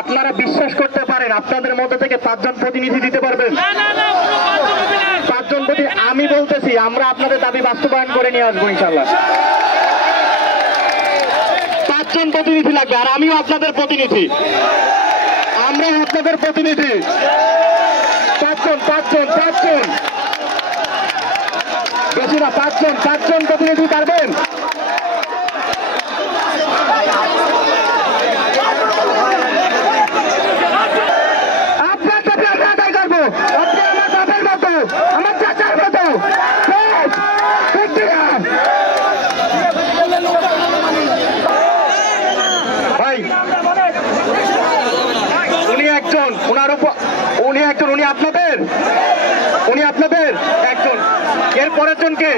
আপনারা বিশ্বাস করতে পারেন আপনাদের মধ্যে থেকে 5 জন প্রতিনিধি দিতে পারবেন? 5 জন প্রতিনিধি আমি বলতেছি, আমরা আপনাদের দাবি বাস্তবায়ন করে নিয়ে আসবো ইনশাআল্লাহ। 5 জন প্রতিনিধি লাগবে, আর আমিও আপনাদের প্রতিনিধি, আমরা আপনাদের প্রতিনিধি। 5 জন বেশি না, 5 জন প্রতিনিধি পারবেন? উনি আপনাদের একজন, এর পরের জনকে